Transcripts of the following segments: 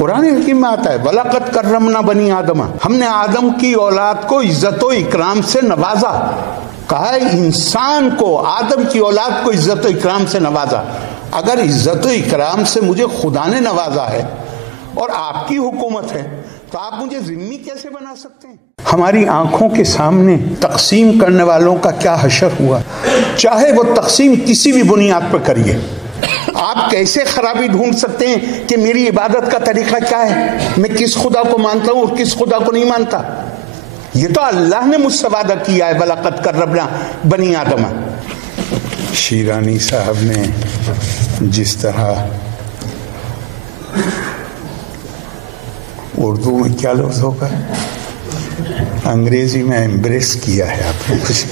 قرآن حکیم میں آتا ہے وَلَقَدْ كَرَّمْنَا بَنِي آدَمَ، ہم نے آدم کی اولاد کو عزت و اکرام سے نوازا. کہا ہے انسان کو، آدم کی اولاد کو عزت و اکرام سے نوازا. اگر عزت و اکرام سے مجھے خدا نے نوازا ہے اور آپ کی حکومت ہے تو آپ مجھے ذمہ کیسے بنا سکتے ہیں؟ ہماری آنکھوں کے سامنے تقسیم کرنے والوں کا کیا حشر ہوا. چاہے وہ تقسیم کسی بھی بنیاد پر کریے، آپ کیسے خرابی ڈھونڈ سکتے ہیں کہ میری عبادت کا طریقہ کیا ہے، میں کس خدا کو مانتا ہوں اور کس خدا کو نہیں مانتا. یہ تو اللہ نے مجھ سے وعدہ کیا ہے وَلَقَدْ كَرَّمْنَا بَنِي آدَمَ. شیرانی صاحب نے جس طرح اردو میں کیا لفظ ہوگا، انگریزی میں ایمبریس کیا ہے آپ کو کچھ،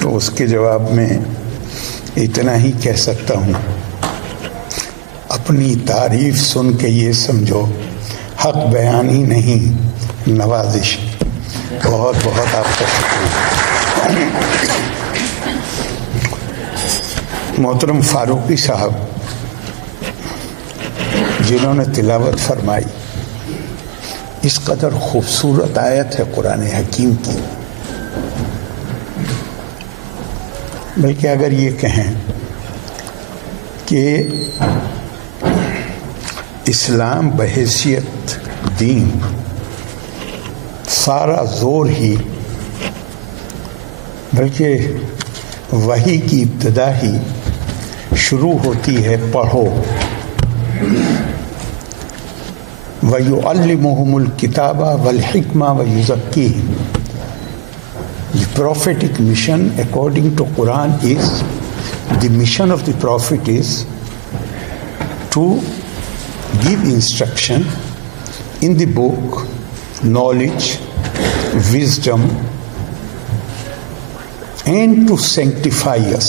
تو اس کے جواب میں اتنا ہی کہہ سکتا ہوں، اپنی تعریف سن کے یہ سمجھو حق بیانی نہیں نوازش. بہت بہت آپ کا شکریہ. محترم فاروقی صاحب جنہوں نے تلاوت فرمائی، اس قدر خوبصورت آیت ہے قرآن حکیم کی، بلکہ اگر یہ کہیں کہ اسلام بحیثیت دین سارا زور ہی، بلکہ وحی کی ابتدا ہی شروع ہوتی ہے پڑھو. وَيُعَلِّمُهُمُ الْكِتَابَ وَالْحِكْمَةَ وَيُزَكِّيهِمْ. The prophetic mission according to Quran is, the mission of the prophet is to give instruction in the book, knowledge, wisdom, and to sanctify us.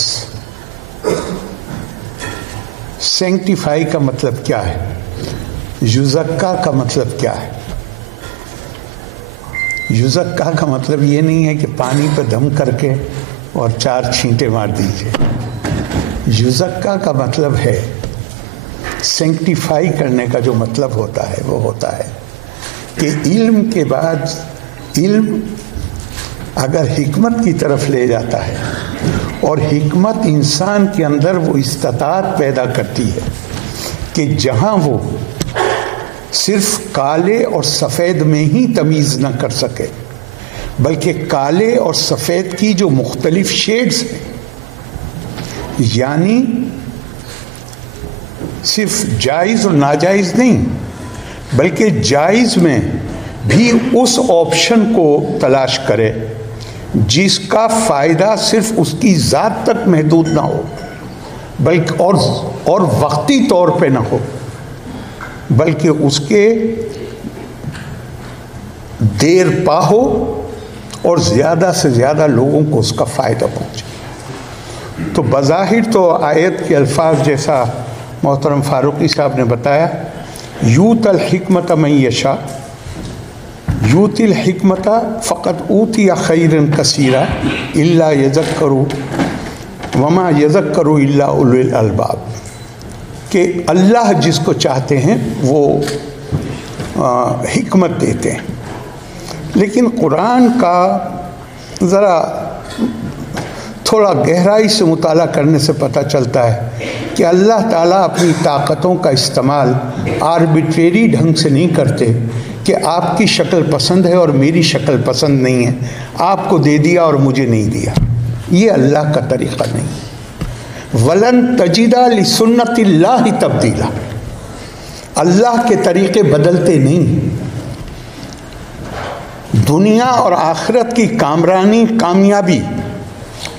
Sanctify کا مطلب کیا ہے؟ یزکا کا مطلب کیا ہے؟ یزکا کا مطلب یہ نہیں ہے کہ پانی پہ دم کر کے اور 4 چھینٹے مار دیجئے. یزکا کا مطلب ہے، سینکٹیفائی کرنے کا جو مطلب ہوتا ہے وہ ہوتا ہے کہ علم کے بعد علم اگر حکمت کی طرف لے جاتا ہے، اور حکمت انسان کے اندر وہ استطاعت پیدا کرتی ہے کہ جہاں وہ صرف کالے اور سفید میں ہی تمیز نہ کر سکے، بلکہ کالے اور سفید کی جو مختلف شیڈز ہیں، یعنی صرف جائز اور ناجائز نہیں، بلکہ جائز میں بھی اس آپشن کو تلاش کرے جس کا فائدہ صرف اس کی ذات تک محدود نہ ہو، بلکہ اور وقتی طور پہ نہ ہو، بلکہ اس کے دیر پا ہو اور زیادہ سے زیادہ لوگوں کو اس کا فائدہ پہنچے. تو بظاہر تو آیت کے الفاظ جیسا محترم فاروقی صاحب نے بتایا، یوت الحکمت من یشاء، یوت الحکمت فقط اوتی خیرا کثیرا الا یذکر وما یذکر الا اولو الالباب، کہ اللہ جس کو چاہتے ہیں وہ حکمت دیتے ہیں. لیکن قرآن کا ذرا تھوڑا گہرائی سے مطالعہ کرنے سے پتہ چلتا ہے کہ اللہ تعالیٰ اپنی طاقتوں کا استعمال آربیٹریری ڈھنگ سے نہیں کرتے کہ آپ کی شکل پسند ہے اور میری شکل پسند نہیں ہے، آپ کو دے دیا اور مجھے نہیں دیا. یہ اللہ کا طریقہ نہیں. وَلَن تَجِدَ لِسُنَّتِ اللَّهِ تَبْدِيلًا، اللہ کے طریقے بدلتے نہیں. دنیا اور آخرت کی کامرانی کامیابی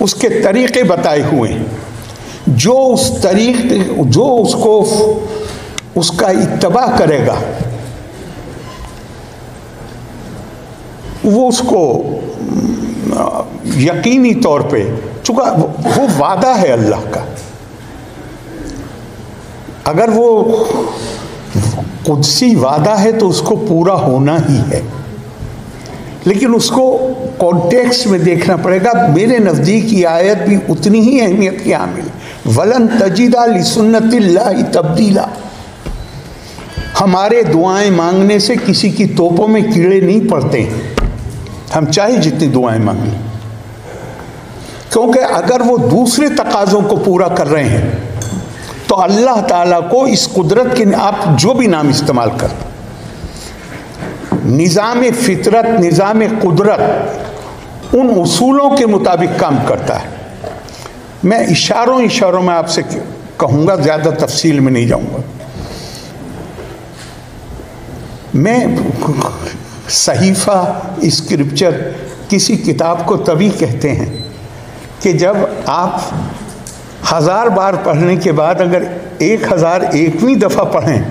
اس کے طریقے بتائے ہوئے ہیں. جو اس کا اتباع کرے گا وہ اس کو یقینی طور پہ، چونکہ وہ وعدہ ہے اللہ کا، اگر وہ قدسی وعدہ ہے تو اس کو پورا ہونا ہی ہے. لیکن اس کو کانٹیکسٹ میں دیکھنا پڑے گا. میرے نزدیک یہ آیت بھی اتنی ہی اہمیت کی حامل. ولن تجد لسنت اللہ تبدیلا. ہمارے دعائیں مانگنے سے کسی کی توپوں میں کیڑے نہیں پڑتے، ہم چاہے جتنی دعائیں مانگیں، کیونکہ اگر وہ دوسرے تقاضوں کو پورا کر رہے ہیں تو اللہ تعالیٰ کو اس قدرت کے، آپ جو بھی نام استعمال کر، نظام فطرت، نظام قدرت ان اصولوں کے مطابق کام کرتا ہے. میں اشاروں میں آپ سے کہوں گا، زیادہ تفصیل میں نہیں جاؤں گا. میں صحیفہ، اسکرپچر، کسی کتاب کو تبھی کہتے ہیں کہ جب آپ 1000 بار پڑھنے کے بعد اگر 1001ویں دفعہ پڑھیں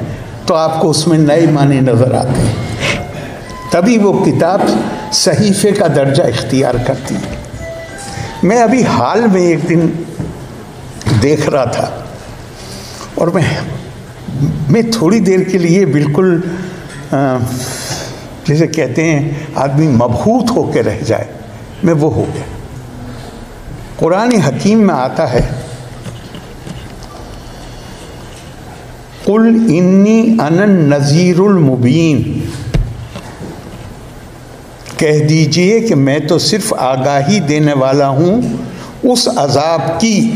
تو آپ کو اس میں نئے معنی نظر آتے ہیں، تبھی وہ کتاب صحیفے کا درجہ اختیار کرتی ہے. میں ابھی حال میں ایک دن دیکھ رہا تھا، اور میں تھوڑی دیر کے لیے بالکل جیسے کہتے ہیں آدمی مبہوت ہو کے رہ جائے، میں وہ ہو گیا. قرآن حکیم میں آتا ہے قُلْ إِنِّي أَنَا النَّذِيرُ الْمُبِينُ، کہہ دیجئے کہ میں تو صرف آگاہی دینے والا ہوں اس عذاب کی.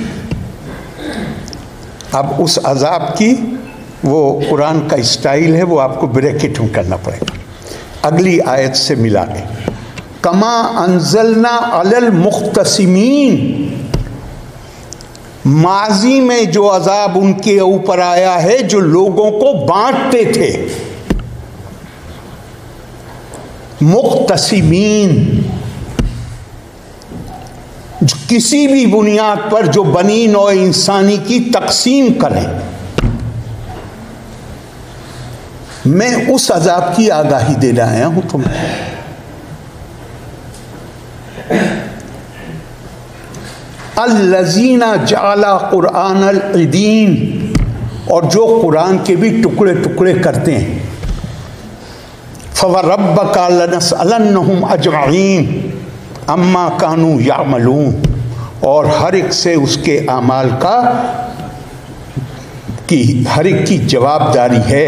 اب اس عذاب کی وہ قرآن کا اسٹائل ہے، وہ آپ کو بریکٹ میں کرنا پڑے گا. اگلی آیت سے ملا کے کما انزلنا علی المختصمین، ماضی میں جو عذاب ان کے اوپر آیا ہے جو لوگوں کو بانٹتے تھے. مختصمین، کسی بھی بنیاد پر جو بنی نوع انسانی کی تقسیم کریں، میں اس عذاب کی آگاہی دینے آیا ہوں تمہیں. الذین جعل قرآن العدین، اور جو قرآن کے بھی ٹکڑے ٹکڑے کرتے ہیں. فوربک لنسألنہم اجمعین اما کانوا یعملون، اور ہر ایک سے اس کے اعمال کا ہر ایک کی جواب داری ہے،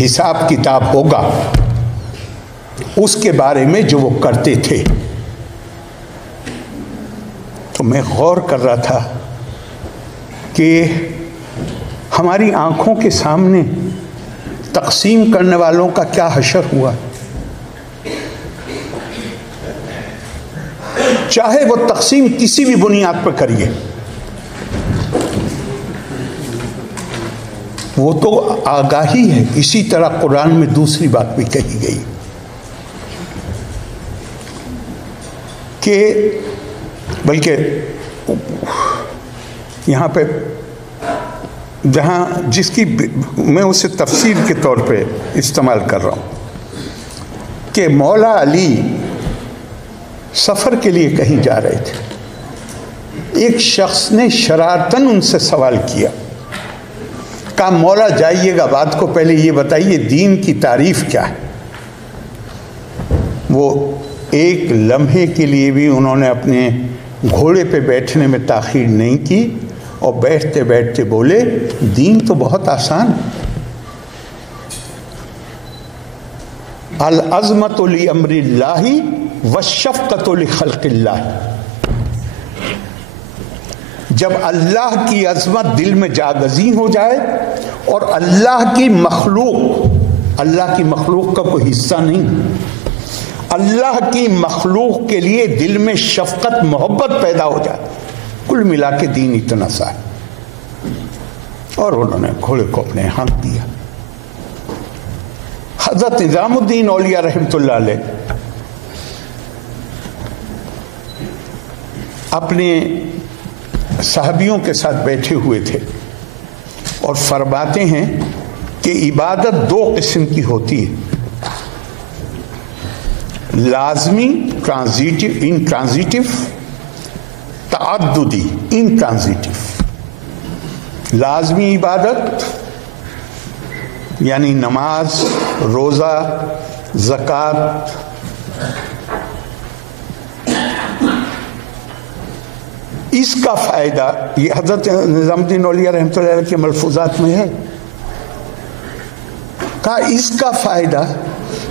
حساب کتاب ہوگا اس کے بارے میں جو وہ کرتے تھے. تو میں غور کر رہا تھا کہ ہماری آنکھوں کے سامنے تقسیم کرنے والوں کا کیا حشر ہوا. چاہے وہ تقسیم کسی بھی بنیاد پر کریے، وہ تو آگاہی ہے. اسی طرح قرآن میں دوسری بات بھی کہی گئی کہ بلکہ یہاں پہ جہاں جس کی میں اسے تفسیر کے طور پہ استعمال کر رہا ہوں کہ مولا علی سفر کے لیے کہیں جا رہے تھے. ایک شخص نے شرارتاً ان سے سوال کیا، کہا مولا جائیے گا، بات کو پہلے یہ بتائیے دین کی تعریف کیا ہے. وہ ایک لمحے کے لیے بھی انہوں نے اپنے گھوڑے پہ بیٹھنے میں تاخیر نہیں کی، اور بیٹھتے بیٹھتے بولے دین تو بہت آسان ہے. العظمت لامر اللہ والشفقۃ لخلق اللہ. جب اللہ کی عظمت دل میں جاگزین ہو جائے اور اللہ کی مخلوق کا کوئی حصہ نہیں، اللہ کی مخلوق کے لیے دل میں شفقت محبت پیدا ہو جائے، کل ملا کے دین اتنا سا ہے. اور انہوں نے گھوڑے کو اپنے ہاتھ دیا. حضرت نظام الدین اولیاء رحمۃ اللہ علیہ اپنے صحابیوں کے ساتھ بیٹھے ہوئے تھے اور فرماتے ہیں کہ عبادت 2 قسم کی ہوتی ہے، لازمی انٹرانزیٹو، تعددی انٹرانزیٹو. لازمی عبادت یعنی نماز، روزہ، زکوٰۃ، اس کا فائدہ یہ حضرت نظام الدین اولیاء رحمۃ اللہ علیہ کے ملفوظات میں ہے، کہا اس کا فائدہ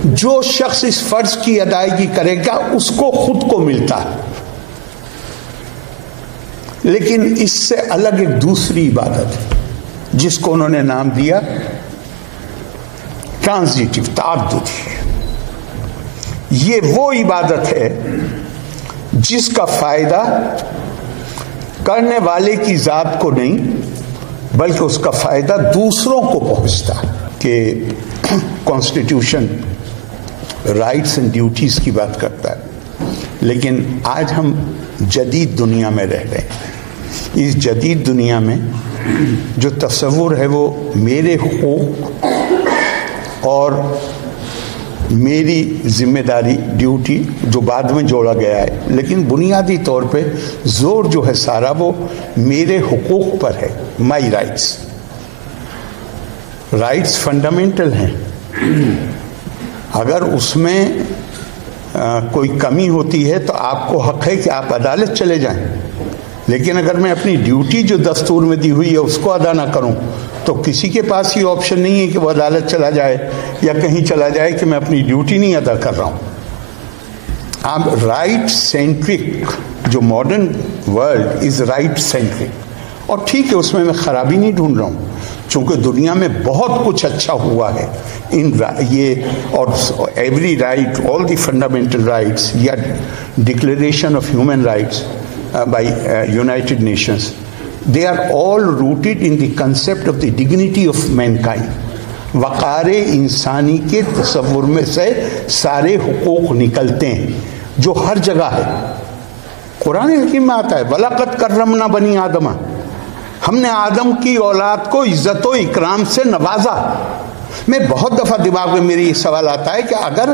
جو شخص اس فرض کی ادائیگی کرے گا اس کو خود کو ملتا ہے، لیکن اس سے الگ ایک دوسری عبادت ہے جس کو انہوں نے نام دیا ٹرانزیٹو، تعددی۔ یہ وہ عبادت ہے جس کا فائدہ کرنے والے کی ذات کو نہیں بلکہ اس کا فائدہ دوسروں کو پہنچتا ہے۔ کہ کانسٹیٹیوشن رائٹس اینڈ ڈیوٹیز کی بات کرتا ہے، لیکن آج ہم جدید دنیا میں رہ رہے ہیں۔ اس جدید دنیا میں جو تصور ہے وہ میرے حقوق اور میری ذمہ داری، ڈیوٹی، جو بعد میں جوڑا گیا ہے، لیکن بنیادی طور پہ زور جو ہے سارا وہ میرے حقوق پر ہے، مائی رائٹس۔ رائٹس فنڈامنٹل ہیں، اگر اس میں کوئی کمی ہوتی ہے تو آپ کو حق ہے کہ آپ عدالت چلے جائیں، لیکن اگر میں اپنی ڈیوٹی جو دستور میں دی ہوئی ہے اس کو ادا نہ کروں تو کسی کے پاس یہ آپشن نہیں ہے کہ وہ عدالت چلا جائے یا کہیں چلا جائے کہ میں اپنی ڈیوٹی نہیں ادا کر رہا ہوں۔ اب رائٹ سینٹرک جو modern world is right centric, اور ٹھیک ہے اس میں خرابی نہیں ڈھونڈ رہا ہوں، چونکہ دنیا میں بہت کچھ اچھا ہوا ہے ان یہ، اور every right, all the fundamental rights یا declaration of human rights by United Nations, they are all rooted in the concept of the dignity of mankind۔ وقار انسانی کے تصور میں سے سارے حقوق نکلتے ہیں جو ہر جگہ ہے۔ قرآن حکیم میں آتا ہے وَلَقَدْ كَرَّمْنَا بَنِي آدَمَ، ہم نے آدم کی اولاد کو عزت و اکرام سے نوازا۔ میں بہت دفعہ دماغ میں میری یہ سوال آتا ہے کہ اگر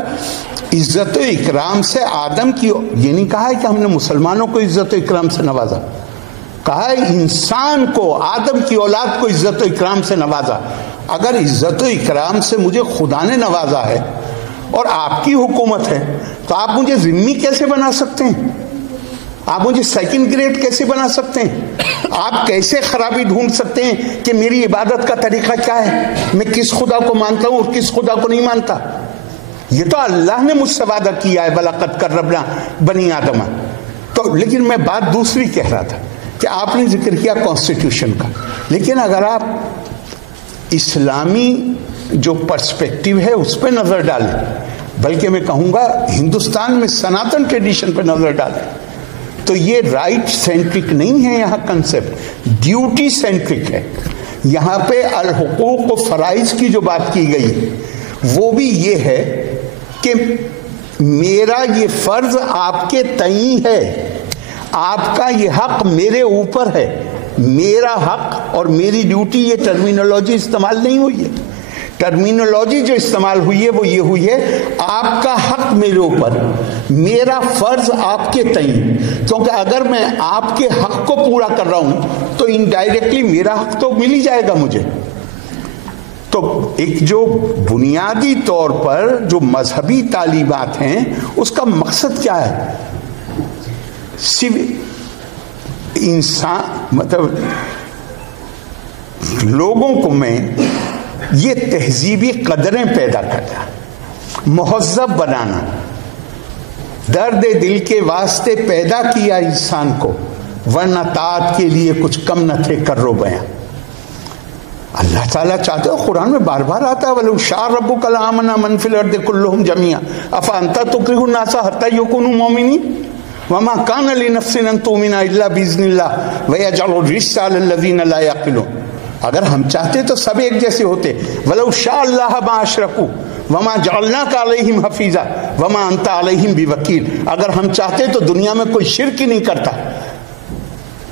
عزت و اکرام سے آدم کی، یہ نہیں کہا ہے کہ ہم نے مسلمانوں کو عزت و اکرام سے نوازا، کہا ہے انسان کو، آدم کی اولاد کو عزت و اکرام سے نوازا۔ اگر عزت و اکرام سے مجھے خدا نے نوازا ہے اور آپ کی حکومت ہے تو آپ مجھے ذمہ کیسے بنا سکتے ہیں؟ آپ مجھے سیکنڈ گریڈ کیسے بنا سکتے ہیں؟ آپ کیسے خرابی ڈھونڈ سکتے ہیں کہ میری عبادت کا طریقہ کیا ہے، میں کس خدا کو مانتا ہوں اور کس خدا کو نہیں مانتا؟ یہ تو اللہ نے مجھ سے وعدہ کیا ہے وَلَقَدْ كَرَّمْنَا بَنِي آدَمَ۔ تو لیکن میں بات دوسری کہہ رہا تھا کہ آپ نے ذکر کیا کانسٹیٹیوشن کا، لیکن اگر آپ اسلامی جو پرسپیکٹیو ہے اس پہ نظر ڈالیں، بلکہ میں کہوں گا ہندوستان میں سناتن ٹریڈیشن پہ نظر ڈالیں، تو یہ رائٹ سینٹرک نہیں ہے، یہاں کنسپٹ ڈیوٹی سینٹرک ہے۔ یہاں پہ الحقوق و فرائض کی جو بات کی گئی وہ بھی یہ ہے کہ میرا یہ فرض آپ کے تئیں ہے، آپ کا یہ حق میرے اوپر ہے۔ میرا حق اور میری ڈیوٹی، یہ ٹرمینالوجی استعمال نہیں ہوئی ہے۔ ٹرمینالوجی جو استعمال ہوئی ہے وہ یہ ہوئی ہے آپ کا حق میرے اوپر، میرا فرض آپ کے تئیں، کیونکہ اگر میں آپ کے حق کو پورا کر رہا ہوں تو انڈائریکٹلی میرا حق تو مل ہی جائے گا مجھے۔ تو ایک جو بنیادی طور پر جو مذہبی تعلیمات ہیں اس کا مقصد کیا ہے؟ صرف انسان، مطلب لوگوں کو میں یہ تہذیبی قدریں پیدا کرنا، مہذب بنانا، درد دل کے واسطے پیدا کیا انسان کو، ورنہ طاعت کے لیے کچھ کم نہ تھے کرو بیاں۔ اللہ تعالیٰ چاہتے ہو، قرآن میں بار بار آتا ہے وَلَوْ شَاءَ رَبُّكَ لَآمَنَ مَنْ فِي الْأَرْضِ كُلُّهُمْ جَمِيعًا أَفَأَنْتَ تُكْرِهُ النَّاسَ حَتَّى يَكُونُوا مُؤْمِنِينَ وَمَا كَانَ لِنَفْسٍ أَن تُؤْمِنَ إِلَّا بِإِذْنِ اللَّهِ وَيَجْعَلُ الرِّجْسَ عَلَى الَّذِينَ لَا يَعْقِلُونَ۔ اگر ہم چاہتے تو سب ایک جیسے ہوتے۔ وَلَوْ شَاءَ اللَّهُ مَا أَشْرَكُوا وَمَا جَعَلْنَاكَ عَلَيْهِمْ حَفِيظًا وَمَا أَنْتَ عَلَيْهِمْ بِوَكِيلٍ۔ اگر ہم چاہتے تو دنیا میں کوئی شرک ہی نہیں کرتا،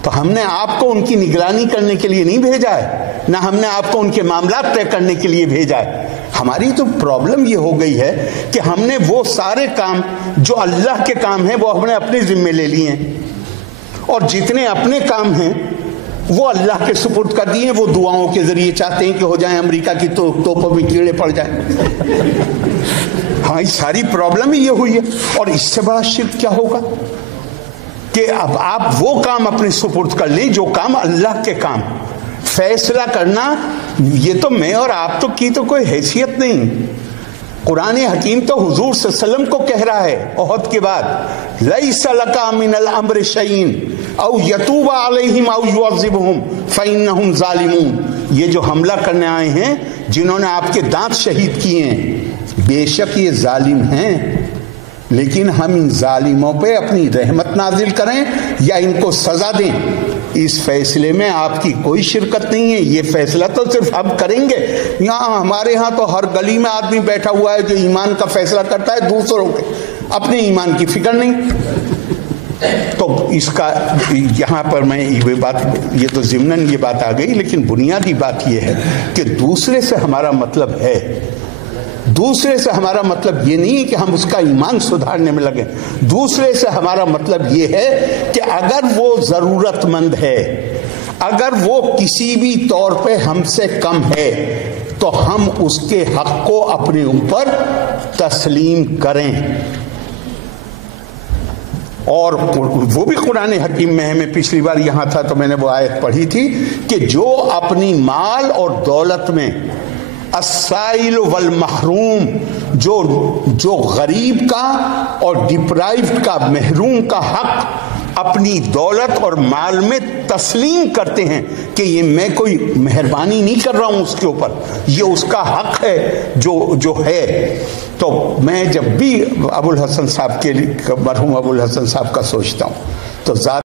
تو ہم نے آپ کو ان کی نگرانی کرنے کے لیے نہیں بھیجا ہے، نہ ہم نے آپ کو ان کے معاملات طے کرنے کے لیے بھیجا ہے۔ ہماری تو پرابلم یہ ہو گئی ہے کہ ہم نے وہ سارے کام جو اللہ کے کام ہیں وہ ہم نے اپنے ذمے لے لیے ہیں، اور جتنے اپنے کام ہیں وہ اللہ کے سپرد کر دیے، وہ دعاؤں کے ذریعے چاہتے ہیں کہ ہو جائیں، امریکہ کی توپوں میں کیڑے پڑ جائیں۔ ہماری ساری پرابلم ہی یہ ہوئی ہے، اور اس سے بڑا شرک کیا ہوگا؟ کہ اب آپ وہ کام اپنے سپرد کر لیں جو کام اللہ کے کام. فیصلہ کرنا یہ تو میں اور آپ تو کی تو کوئی حیثیت نہیں. قرآن حکیم تو حضور صلی اللہ علیہ وسلم کو کہہ رہا ہے احد کے بعد لیس لک من الامر شیء او یتوب علیہم او یعذبہم فانہم ظالمون. یہ جو حملہ کرنے آئے ہیں جنہوں نے آپ کے دانت شہید کیے ہیں بے شک یہ ظالم ہیں، لیکن ہم ان ظالموں پہ اپنی رحمت نازل کریں یا ان کو سزا دیں، اس فیصلے میں آپ کی کوئی شرکت نہیں ہے. یہ فیصلہ تو صرف ہم کریں گے. یہاں ہمارے ہاں تو ہر گلی میں آدمی بیٹھا ہوا ہے جو ایمان کا فیصلہ کرتا ہے، دوسروں کے اپنے ایمان کی فکر نہیں. تو اس کا یہاں پر میں یہ تو ضمناً یہ بات آ گئی، لیکن بنیادی بات یہ ہے کہ دوسرے سے ہمارا مطلب ہے. دوسرے سے ہمارا مطلب یہ نہیں کہ ہم اس کا ایمان سدھارنے میں لگیں. دوسرے سے ہمارا مطلب یہ ہے کہ اگر وہ ضرورت مند ہے، اگر وہ کسی بھی طور پہ ہم سے کم ہے تو ہم اس کے حق کو اپنے اوپر تسلیم کریں. اور وہ بھی قرآن حکیم میں ہے. میں پچھلی بار یہاں تھا تو میں نے وہ آیت پڑھی تھی کہ جو اپنی مال اور دولت میں السائل والمحروم، جو غریب کا اور ڈپرائیوڈ کا، محروم کا حق اپنی دولت اور مال میں تسلیم کرتے ہیں کہ یہ میں کوئی مہربانی نہیں کر رہا ہوں اس کے اوپر، یہ اس کا حق ہے جو ہے. تو میں جب بھی ابو الحسن صاحب کے مرحوم ابو الحسن صاحب کا سوچتا ہوں تو ذات